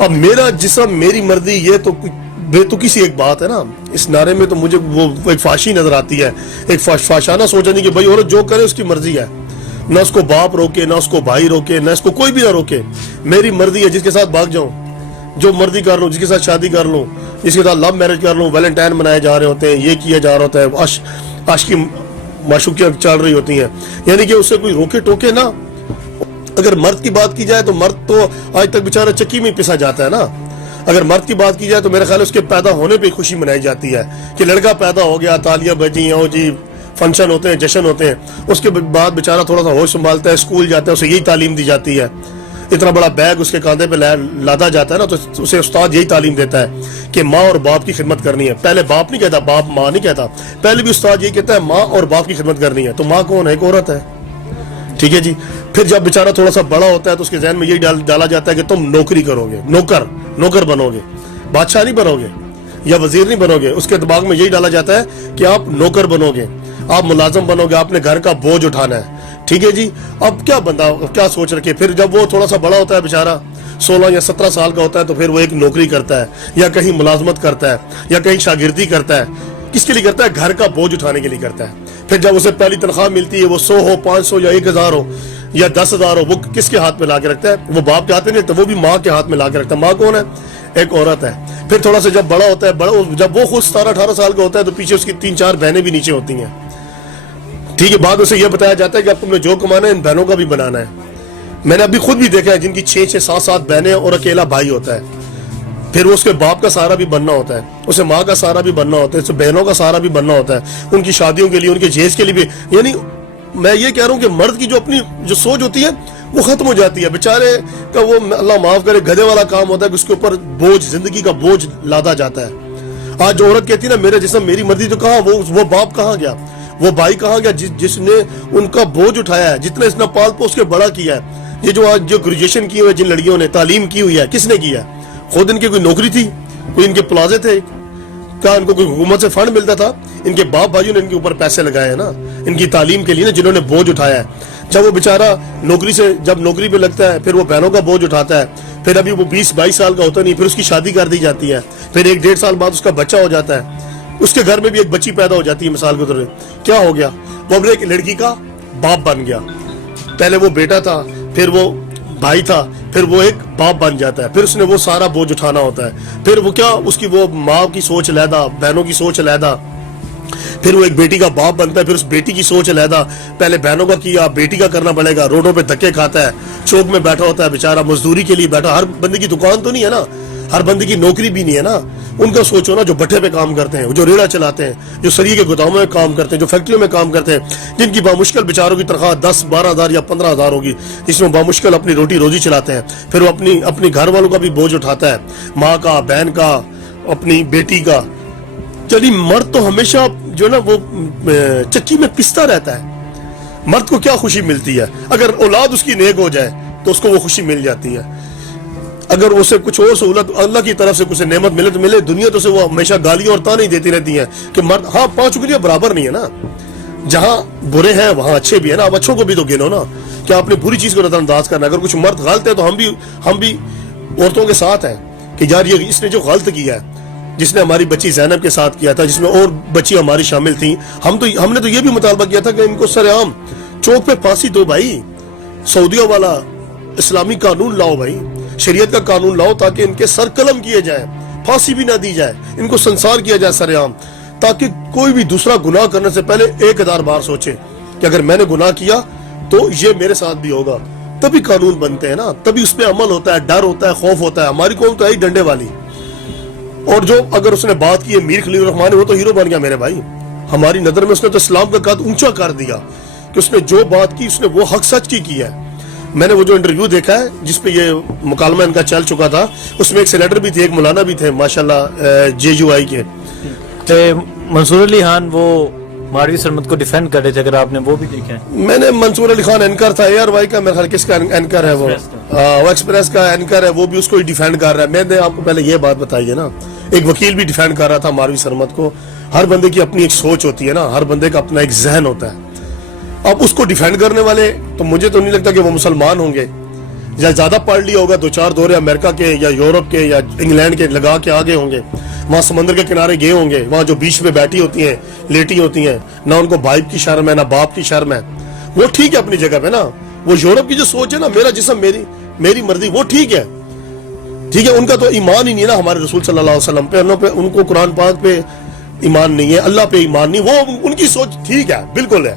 اب میرا جسم میری مرضی، یہ تو بے تو کسی ایک بات ہے نا. اس نعرے میں تو مجھے وہ ایک فاشی نظر آتی ہے، ایک فاشانہ سوچا نہیں کہ بھائی عورت جو کرے اس کی مرضی ہے، نہ اس کو باپ روکے، نہ اس کو بھائی روکے، نہ اس کو کوئی بھی نہ روکے. میری مرضی ہے، جس کے ساتھ بھاگ جاؤں، جو مرضی کر لوں، جس کے ساتھ شادی کر لوں، جس کے ساتھ لو میرج کر لوں. ویلنٹائن منائے جا رہے ہوتے ہیں، یہ کیا جا رہا ہوتا ہے، عاشقی معشوقیاں چل رہی ہوتی ہیں. یعنی کہ اسے کوئی روکے ٹوکے نہ. اگر مرد کی بات کی جائے تو مرد تو آج تک بیچارہ چکی میں پسا جاتا ہے نا. اگر مرد کی بات کی جائے تو میرے خیال ہے اس کے پیدا ہونے پہ خوشی منائی جاتی ہے کہ لڑکا پیدا ہو گیا، تالیاں بجی، او جی فنکشن ہوتے ہیں، جشن ہوتے ہیں. اس کے بعد بیچارہ تھوڑا سا ہوش سنبھالتا ہے، اسکول جاتا ہے، اسے یہی تعلیم دی جاتی ہے. اتنا بڑا بیگ اس کے کاندھے پہ لادا جاتا ہے نا، تو اسے استاد یہی تعلیم دیتا ہے کہ ماں اور باپ کی خدمت کرنی ہے. پہلے باپ نہیں کہتا، باپ ماں نہیں کہتا، پہلے بھی استاد یہی کہتا ہے ماں اور باپ کی خدمت کرنی ہے. تو ماں کون ہے؟ ایک عورت ہے. ٹھیک ہے جی. پھر جب بیچارہ تھوڑا سا بڑا ہوتا ہے تو اس کے ذہن میں یہی ڈالا جاتا ہے کہ تم نوکری کرو گے، نوکر بنو گے، بادشاہ نہیں بنو گے یا وزیر نہیں بنو گے. اس کے دماغ میں یہی ڈالا جاتا ہے کہ آپ نوکر بنو گے، آپ ملازم بنو گے، آپ نے گھر کا بوجھ اٹھانا ہے. ٹھیک ہے جی. اب کیا بندہ کیا سوچ رکھے. پھر جب وہ تھوڑا سا بڑا ہوتا ہے بیچارہ، 16 یا 17 سال کا ہوتا ہے، تو پھر وہ ایک نوکری کرتا ہے یا کہیں ملازمت کرتا ہے یا کہیں شاگردی کرتا ہے. کس کے لیے کرتا ہے؟ گھر کا بوجھ اٹھانے کے لیے کرتا ہے. پھر جب اسے پہلی تنخواہ ملتی ہے، وہ 100 ہو، 500 یا 1000 ہو یا 10,000 ہو، وہ کس کے ہاتھ میں لا کے رکھتا ہے؟ وہ باپ کے ہاتھ میں نہیں رکھتا، وہ بھی ماں کے ہاتھ میں لا کے رکھتا ہے. ماں کون ہے؟ ایک عورت ہے. پھر تھوڑا سا جب بڑا ہوتا ہے، جب وہ خود 17-18 سال کا ہوتا ہے، تو پیچھے اس کی 3-4 بہنیں بھی نیچے ہوتی ہیں. ٹھیک ہے. بعد اسے یہ بتایا جاتا ہے کہ اب تم نے جو کمانا ہے ان بہنوں کا بھی بنانا ہے. میں نے ابھی خود بھی دیکھا ہے جن کی 6-6, 7-7 بہنیں اور اکیلا بھائی ہوتا ہے. پھر اس کے باپ کا سہارا بھی بننا ہوتا ہے، اسے ماں کا سہارا بھی بننا ہوتا ہے، اسے بہنوں کا سہارا بھی بننا ہوتا ہے، ان کی شادیوں کے لیے، ان کے جہیز کے لیے بھی. یعنی میں یہ کہہ رہا ہوں کہ مرد کی جو اپنی جو سوچ ہوتی ہے وہ ختم ہو جاتی ہے. بیچارے کا وہ اللہ معاف کرے گدھے والا کام ہوتا ہے کہ اس کے اوپر بوجھ، زندگی کا بوجھ لادا جاتا ہے. آج جو عورت کہتی ہے نا میرا جسم میری مرضی، تو کہاں وہ باپ کہاں گیا، وہ بھائی کہاں گیا جس نے ان کا بوجھ اٹھایا ہے، جتنا اس نے پال پوس کے بڑا کیا ہے. یہ جو آج جو گریجویشن کی ہوئی ہے، جن لڑکیوں نے تعلیم کی ہوئی ہے، کس نے کیا ہے؟ خود ان کی کوئی نوکری تھی؟ کوئی ان کے پلازے تھے؟ کیا ان کو کوئی حکومت سے فنڈ ملتا تھا؟ ان کے باپ بھائیوں نے ان کے اوپر پیسے لگائے ہیں نا ان کی تعلیم کے لیے نا، جنہوں نے بوجھ اٹھایا ہے. جب وہ بیچارہ جب نوکری پہ لگتا ہے، پھر وہ بہنوں کا بوجھ اٹھاتا ہے. پھر ابھی وہ 20-22 سال کا ہوتا نہیں، پھر اس کی شادی کر دی جاتی ہے. پھر 1-1.5 سال بعد اس کا بچہ ہو جاتا ہے. اس کے گھر میں بھی ایک بچی پیدا ہو جاتی ہے. مثال کے طور پہ کیا ہو گیا؟ وہ اپنے ایک لڑکی کا باپ بن گیا. پہلے وہ بیٹا تھا، پھر وہ بھائی تھا، پھر وہ ایک باپ بن جاتا ہے. پھر اس نے وہ سارا بوجھ اٹھانا ہوتا ہے. پھر وہ کیا، اس کی وہ ماں کی سوچ علیحدہ، بہنوں کی سوچ علیحدہ. پھر وہ ایک بیٹی کا باپ بنتا ہے، پھر اس بیٹی کی سوچ علیحدہ. پہلے بہنوں کا کیا، بیٹی کا کرنا پڑے گا. روڈوں پہ دھکے کھاتا ہے، چوک میں بیٹھا ہوتا ہے بیچارہ، مزدوری کے لیے بیٹھا. ہر بندے کی دکان تو نہیں ہے نا، ہر بندے کی نوکری بھی نہیں ہے نا. ان کا سوچو نا، جو بٹھے پہ کام کرتے ہیں، جو ریڑھا چلاتے ہیں، جو سریے کے گوداموں میں کام کرتے ہیں، جو فیکٹریوں میں کام کرتے ہیں، جن کی بامشکل بیچاروں کی تنخواہ 10-12 ہزار یا 15 ہزار ہوگی، جس میں بامشکل اپنی روٹی روزی چلاتے ہیں. پھر وہ اپنی گھر والوں کا بھی بوجھ اٹھاتا ہے، ماں کا، بہن کا، اپنی بیٹی کا. چلی مرد تو ہمیشہ جو نا وہ چکی میں پستا رہتا ہے. مرد کو کیا خوشی ملتی ہے؟ اگر اولاد اس کی نیک ہو جائے تو اس کو وہ خوشی مل جاتی ہے. اگر اسے کچھ اور سہولت اللہ کی طرف سے کچھ نعمت ملے تو ملے. دنیا تو اسے وہ ہمیشہ گالیاں اور تانے دیتی رہتی ہیں کہ مرد، ہاں 5 انگلیاں برابر نہیں ہے نا. جہاں برے ہیں وہاں اچھے بھی ہیں نا. اب اچھوں کو بھی تو گنو نا، کہ آپ نے بری چیز کو نظر انداز کرنا. اگر کچھ مرد غلط ہے تو ہم بھی عورتوں کے ساتھ ہیں کہ یار یہ اس نے جو غلط کیا ہے، جس نے ہماری بچی زینب کے ساتھ کیا تھا، جس میں اور بچی ہماری شامل تھیں، ہم نے تو یہ بھی مطالبہ کیا تھا کہ ان کو سرعام چوک پہ پھانسی دو بھائی. سعودیہ والا اسلامی قانون لاؤ بھائی، شریعت کا قانون لاؤ، تاکہ ان کے سر قلم کیے جائیں، پھانسی بھی نہ دی جائے، ان کو سنسار کیا جائے سرعام. تاکہ کوئی بھی دوسرا گناہ کرنے سے پہلے 1000 بار سوچے کہ اگر میں نے گناہ کیا تو یہ میرے ساتھ بھی ہوگا. تبھی قانون بنتے ہیں نا، تبھی اس پہ عمل ہوتا ہے، ڈر ہوتا ہے، خوف ہوتا ہے. ہماری قوم تو ہے ہی ڈنڈے والی. اور جو اگر اس نے بات کی ہے میر خلیل الرحمان، وہ تو ہیرو بن گیا میرے بھائی. ہماری نظر میں اس نے تو اسلام کا قد اونچا کر دیا کہ اس نے جو بات کی اس نے وہ حق سچ کی ہے. میں نے وہ جو انٹرویو دیکھا ہے جس پہ یہ مکالمہ ان کا چل چکا تھا، اس میں ایک سینیٹر بھی تھے، ایک مولانا بھی تھے ماشاءاللہ JUI کے. منصور علی خان وہ ماروی سرمد کو ڈیفینڈ کر رہے تھے، اگر آپ نے وہ بھی دیکھا ہے. میں نے منصور علی خان اینکر تھا ARY کا، میرے خیال کس کا اینکر ہے وہ ایکسپریس کا اینکر ہے، وہ بھی اس کو ہی ڈیفینڈ کر رہا ہے. میں نے آپ کو پہلے یہ بات بتائی ہے نا، ایک وکیل بھی ڈیفینڈ کر رہا تھا ماروی سرمد کو. ہر بندے کی اپنی ایک سوچ ہوتی ہے نا، ہر بندے کا اپنا ایک ذہن ہوتا ہے. اب اس کو ڈیفینڈ کرنے والے تو مجھے تو نہیں لگتا کہ وہ مسلمان ہوں گے. یا زیادہ پڑھ لیا ہوگا, 2-4 دورے امریکہ کے یا یورپ کے یا انگلینڈ کے لگا کے آگے ہوں گے, وہاں سمندر کے کنارے گئے ہوں گے, وہاں جو بیچ میں بیٹھی ہوتی ہیں لیٹی ہوتی ہیں, نہ ان کو بھائی کی شرم ہے نہ باپ کی شرم ہے, وہ ٹھیک ہے اپنی جگہ پہ نا. وہ یورپ کی جو سوچ ہے نا, میرا جسم میری مرضی, وہ ٹھیک ہے. ان کا تو ایمان ہی نہیں ہے نا ہمارے رسول صلی اللہ علیہ وسلم پہ, ان کو قرآن پاک پہ ایمان نہیں ہے, اللہ پہ ایمان نہیں. وہ ان کی سوچ ٹھیک ہے, بالکل ہے.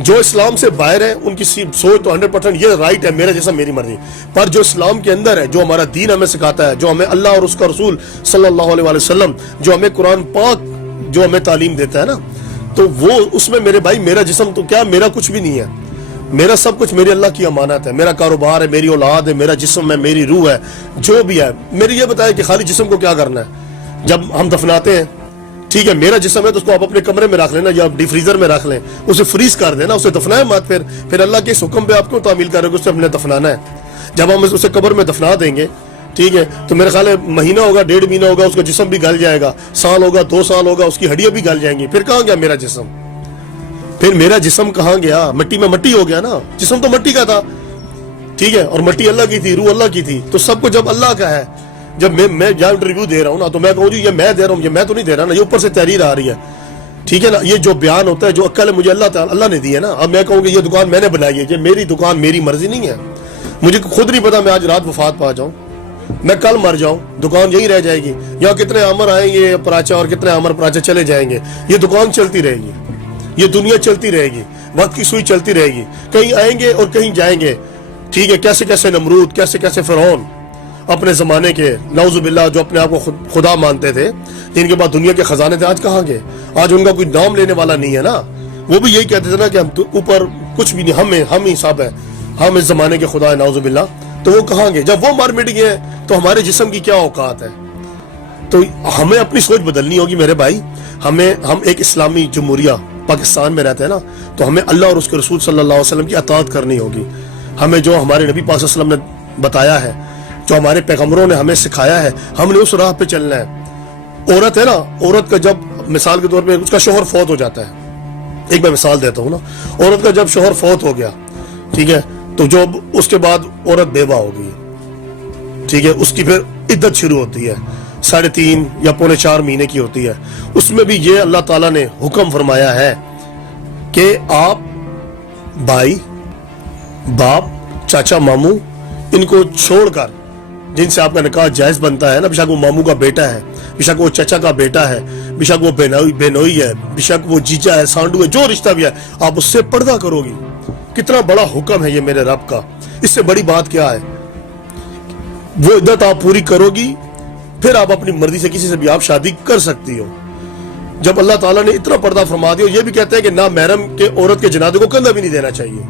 جو اسلام سے باہر ہے ان کی سوچ تو 100% یہ رائٹ ہے, میرا جسم میری مرضی. پر جو اسلام کے اندر ہے, جو ہمارا دین ہمیں سکھاتا ہے, جو ہمیں اللہ اور اس کا رسول صلی اللہ علیہ وسلم, جو ہمیں قرآن پاک جو ہمیں تعلیم دیتا ہے نا, تو وہ اس میں میرے بھائی میرا جسم تو کیا, میرا کچھ بھی نہیں ہے. میرا سب کچھ میری اللہ کی امانت ہے. میرا کاروبار ہے, میری اولاد ہے, میرا جسم ہے, میری روح ہے, جو بھی ہے. میری یہ بتایا کہ خالی جسم کو کیا کرنا ہے جب ہم دفناتے ہیں. ٹھیک ہے, میرا جسم ہے تو اس کو آپ اپنے کمرے میں رکھ لینا یا ڈی فریزر میں رکھ لیں, اسے فریز کر دینا, اسے دفنائیں مت. پھر اللہ کے اس حکم پہ آپ کیوں تعمیل کر رہے ہو کہ اسے اپنے دفنانا ہے. جب ہم اسے قبر میں دفنا دیں گے, ٹھیک ہے, تو میرے خیال ہے مہینہ ہوگا, 1.5 مہینہ ہوگا, اس کا جسم بھی گل جائے گا, سال ہوگا, 2 سال ہوگا, اس کی ہڈیاں بھی گل جائیں گی. پھر کہاں گیا میرا جسم؟ پھر میرا جسم کہاں گیا؟ مٹی میں مٹی ہو گیا نا. جسم تو مٹی کا تھا, ٹھیک ہے, اور مٹی اللہ کی تھی, روح اللہ کی تھی. تو سب کچھ جب اللہ کا ہے, جب میں جہاں انٹرویو دے رہا ہوں نا, تو میں کہوں جی یہ میں دے رہا ہوں, یہ میں تو نہیں دے رہا نا, یہ اوپر سے تحریر آ رہی ہے, ٹھیک ہے نا. یہ جو بیان ہوتا ہے, جو عقل ہے, مجھے اللہ نے دی ہے نا. اب میں کہوں کہ یہ دکان میں نے بنائی ہے, یہ میری دکان, میری مرضی نہیں ہے. مجھے خود نہیں پتا میں آج رات وفات پا جاؤں, میں کل مر جاؤں, دکان یہی رہ جائے گی. یا کتنے عامر آئیں گے پراچا اور کتنے عامر پراچا چلے جائیں گے, یہ دکان چلتی رہے گی, یہ دنیا چلتی رہے گی, وقت کی سوئی چلتی رہے گی. کہیں آئیں گے اور کہیں جائیں گے, ٹھیک ہے. کیسے کیسے نمرود, کیسے کیسے فرعون اپنے زمانے کے, نعوذ باللہ, جو اپنے آپ کو خدا مانتے تھے, جن کے بعد دنیا کے خزانے تھے, آج کہاں گئے؟ آج ان کا کوئی نام لینے والا نہیں ہے نا. وہ بھی یہی کہتے تھے نا کہ ہم اوپر کچھ بھی نہیں, ہم ہی سب ہیں, ہم اس زمانے کے خدا ہے, نعوذ باللہ. تو وہ کہاں گئے؟ جب وہ مر مٹ گئے تو ہمارے جسم کی کیا اوقات ہے؟ تو ہمیں اپنی سوچ بدلنی ہوگی میرے بھائی. ہم ایک اسلامی جمہوریہ پاکستان میں رہتے ہیں نا, تو ہمیں اللہ اور اس کے رسول صلی اللہ علیہ وسلم کی اطاعت کرنی ہوگی. ہمیں جو ہمارے نبی پاک صلی اللہ علیہ وسلم نے بتایا ہے, جو ہمارے پیغمبروں نے ہمیں سکھایا ہے, ہم نے اس راہ پہ چلنا ہے. عورت ہے نا, عورت کا جب مثال کے طور پہ اس کا شوہر فوت ہو جاتا ہے, ایک میں مثال دیتا ہوں نا, عورت کا جب شوہر فوت ہو گیا, ٹھیک ہے, تو جب اس کے بعد عورت بیوہ ہو گئی, ٹھیک ہے, اس کی پھر عدت شروع ہوتی ہے, 3.5 یا 4.25 مہینے کی ہوتی ہے. اس میں بھی یہ اللہ تعالیٰ نے حکم فرمایا ہے کہ آپ بھائی, باپ, چاچا, ماموں, ان کو چھوڑ کر جن سے آپ کا نکاح جائز بنتا ہے نا, بشک وہ ماموں کا بیٹا ہے, بشک وہ چچا کا بیٹا ہے, بشک وہ بینوئی ہے, بشک وہ جیجا ہے, سانڈو ہے, جو رشتہ بھی ہے, آپ اس سے پردہ کرو گی. کتنا بڑا حکم ہے یہ میرے رب کا. اس سے بڑی بات کیا ہے؟ وہ عدت آپ پوری کرو گی, پھر آپ اپنی مرضی سے کسی سے بھی آپ شادی کر سکتی ہو. جب اللہ تعالیٰ نے اتنا پردہ فرما دیا, یہ بھی کہتے ہیں کہ نہ محرم کے عورت کے جنازے کو کندھا بھی نہیں دینا چاہیے.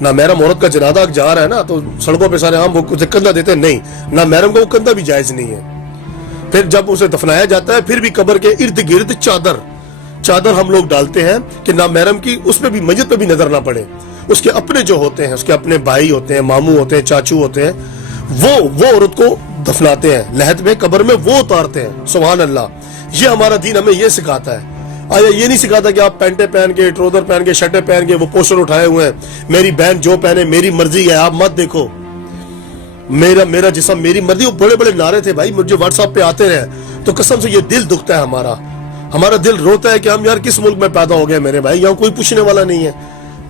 نہ محرم عورت کا جنازہ جا رہا ہے نا, تو سڑکوں پہ سارے عام وہ کندھا دیتے ہیں, نہیں, نہ محرم کو وہ کندھا بھی جائز نہیں ہے. پھر جب اسے دفنایا جاتا ہے, پھر بھی قبر کے ارد گرد چادر ہم لوگ ڈالتے ہیں کہ نہ محرم کی اس پہ بھی, میت پہ بھی نظر نہ پڑے. اس کے اپنے جو ہوتے ہیں, اس کے اپنے بھائی ہوتے ہیں, ماموں ہوتے ہیں, چاچو ہوتے ہیں, وہ عورت کو دفناتے ہیں لحد میں, قبر میں وہ اتارتے ہیں. سبحان اللہ. یہ ہمارا دین ہمیں یہ سکھاتا ہے. آیا یہ نہیں سکھاتا کہ آپ پینٹیں پہن کے, ٹروزر پہن کے, شرٹیں پہن کے, وہ پوسٹر اٹھائے ہوئے ہیں, میری بہن جو پہنے میری مرضی ہے, آپ مت دیکھو, میرا جسم میری مرضی. وہ بڑے بڑے نعرے تھے بھائی, مجھے واٹس ایپ پہ آتے رہے, تو قسم سے یہ دل دکھتا ہے ہمارا دل روتا ہے کہ ہم یار کس ملک میں پیدا ہو گئے میرے بھائی. یہاں کوئی پوچھنے والا نہیں ہے.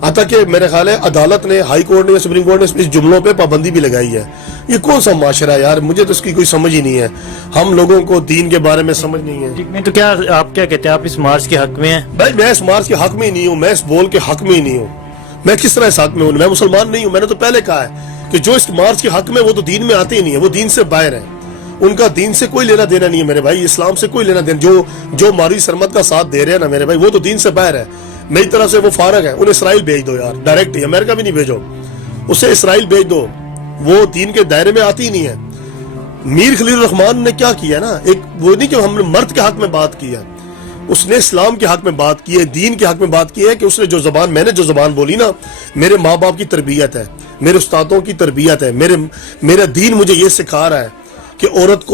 حتیٰ کہ میرے خیال ہے عدالت نے, ہائی کورٹ نے, سپریم کورٹ نے اس جملوں پہ پابندی بھی لگائی ہے. یہ کون سا معاشرہ ہے یار؟ مجھے تو اس کی کوئی سمجھ ہی نہیں ہے. ہم لوگوں کو دین کے بارے میں سمجھ نہیں ہے. تو کیا آپ کیا کہتے ہیں, آپ اس مارچ کے حق میں ہیں؟ بھائی میں اس مارچ کے حق میں ہی نہیں ہوں, میں اس بول کے حق میں ہی نہیں ہوں. میں کس طرح اس حق میں ہوں؟ میں مسلمان نہیں ہوں. میں نے تو پہلے کہا ہے کہ جو اس مارچ کے حق میں, وہ تو دین میں آتے ہی نہیں ہے, وہ دین سے باہر ہے. ان کا دین سے کوئی لینا دینا نہیں ہے میرے بھائی, اسلام سے کوئی لینا دینا. جو ماری سرمت کا ساتھ دے رہے ہیں نا میرے بھائی, وہ تو دین سے باہر ہے. میری طرف سے وہ فارغ ہے. انہیں اسرائیل بھیج دو یار, ڈائریکٹ ہی, امریکہ بھی نہیں بھیجو, اسے اسرائیل بھیج دو. وہ دین کے دائرے میں آتی ہی نہیں ہے. میر خلیل الرحمان نے کیا کیا نا, ایک وہ نہیں کہ ہم نے مرد کے حق میں بات کی ہے, اس نے اسلام کے حق میں بات کی ہے, دین کے حق میں بات کی ہے. کہ اس نے جو زبان, میں نے جو زبان بولی نا, میرے ماں باپ کی تربیت ہے, میرے استادوں کی تربیت ہے, میرا دین مجھے یہ سکھا رہا ہے کہ عورت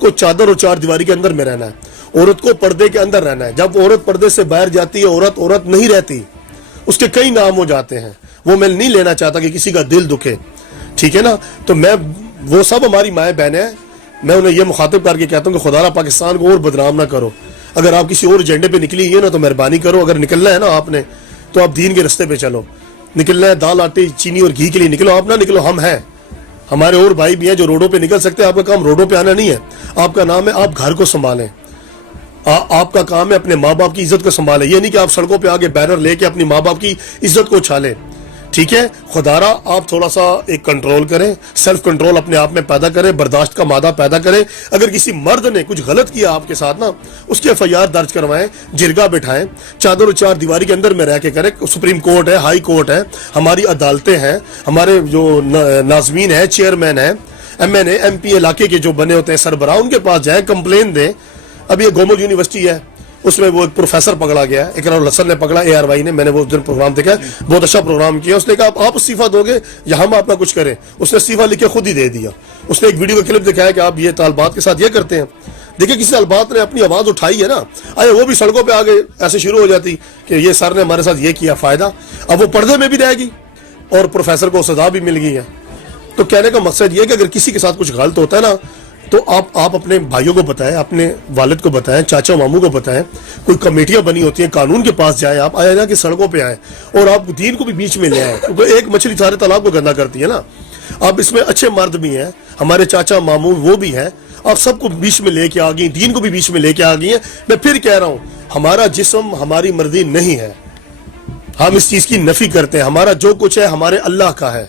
کو چادر اور 4 دیواری کے اندر میں رہنا ہے, عورت کو پردے کے اندر رہنا ہے. جب عورت پردے سے باہر جاتی ہے, عورت نہیں رہتی, اس کے کئی نام ہو جاتے ہیں. وہ میں نہیں لینا چاہتا کہ کسی کا دل دکھے, ٹھیک ہے نا. تو میں وہ سب ہماری مائیں بہنیں ہیں, میں انہیں یہ مخاطب کر کے کہتا ہوں کہ خدا را پاکستان کو اور بدنام نہ کرو. اگر آپ کسی اور ایجنڈے پہ نکلی ہے نا تو مہربانی کرو, اگر نکلنا ہے نا آپ نے تو آپ دین کے رستے پہ چلو. نکلنا ہے دال آٹے چینی اور گھی کے لیے نکلو, آپ نہ نکلو. ہم ہیں, ہمارے اور بھائی بھی ہیں جو روڈوں پہ نکل سکتے ہیں. آپ کا کام روڈوں پہ آنا نہیں ہے, آپ کا نام ہے آپ گھر کو سنبھالیں. آپ کا کام ہے اپنے ماں باپ کی عزت کو سنبھالیں. یہ نہیں کہ آپ سڑکوں پہ آگے بینر لے کے اپنی ماں باپ کی عزت کو اچھالیں. ٹھیک ہے, خدا را آپ تھوڑا سا ایک کنٹرول کریں, سیلف کنٹرول اپنے آپ میں پیدا کریں, برداشت کا مادہ پیدا کریں. اگر کسی مرد نے کچھ غلط کیا آپ کے ساتھ نا, اس کے FIR درج کروائیں, جرگہ بٹھائیں, چادر اور چار دیواری کے اندر میں رہ کے کریں. سپریم کورٹ ہے, ہائی کورٹ ہے, ہماری عدالتیں ہیں, ہمارے جو ناظمین ہیں, چیئرمین ہیں, MNA MP علاقے کے جو بنے ہوتے ہیں سربراہ, ان کے پاس جائیں, کمپلین دیں. اب یہ گومل یونیورسٹی ہے, اس میں وہ ایک پروفیسر پکڑا گیا ہے, اقرار الحسن نے پکڑا, ARY نے, میں نے وہ اس دن پروگرام دیکھا, بہت اچھا پروگرام کیا. اس نے کہا آپ استعفیٰ دو گے یا ہم آپ کا کچھ کریں. اس نے استعفیٰ لکھ کے خود ہی دے دیا. اس نے ایک ویڈیو کا کلپ دکھایا کہ آپ یہ طالبات کے ساتھ یہ کرتے ہیں. دیکھیں کسی طالبات نے اپنی آواز اٹھائی ہے نا, آئے وہ بھی سڑکوں پہ آگے ایسے شروع ہو جاتی کہ یہ سر نے ہمارے ساتھ یہ کیا, فائدہ. اب وہ پردے میں بھی رہے گی اور پروفیسر کو سزا بھی مل گئی ہے. تو کہنے کا مقصد یہ ہے کہ اگر کسی کے ساتھ کچھ غلط ہوتا ہے نا تو آپ اپنے بھائیوں کو بتائیں, اپنے والد کو بتائیں, چاچا ماموں کو بتائیں. کوئی کمیٹیاں بنی ہوتی ہیں, قانون کے پاس جائیں, آپ آیا نا کہ سڑکوں پہ آئیں اور آپ دین کو بھی بیچ میں لے آئیں. کیونکہ ایک مچھلی سارے تالاب کو گندا کرتی ہے نا. آپ اس میں اچھے مرد بھی ہیں, ہمارے چاچا ماموں وہ بھی ہیں, آپ سب کو بیچ میں لے کے آ گئی, دین کو بھی بیچ میں لے کے آ گئی ہیں. میں پھر کہہ رہا ہوں, ہمارا جسم ہماری مرضی نہیں ہے, ہم اس چیز کی نفی کرتے ہیں. ہمارا جو کچھ ہے ہمارے اللہ کا ہے.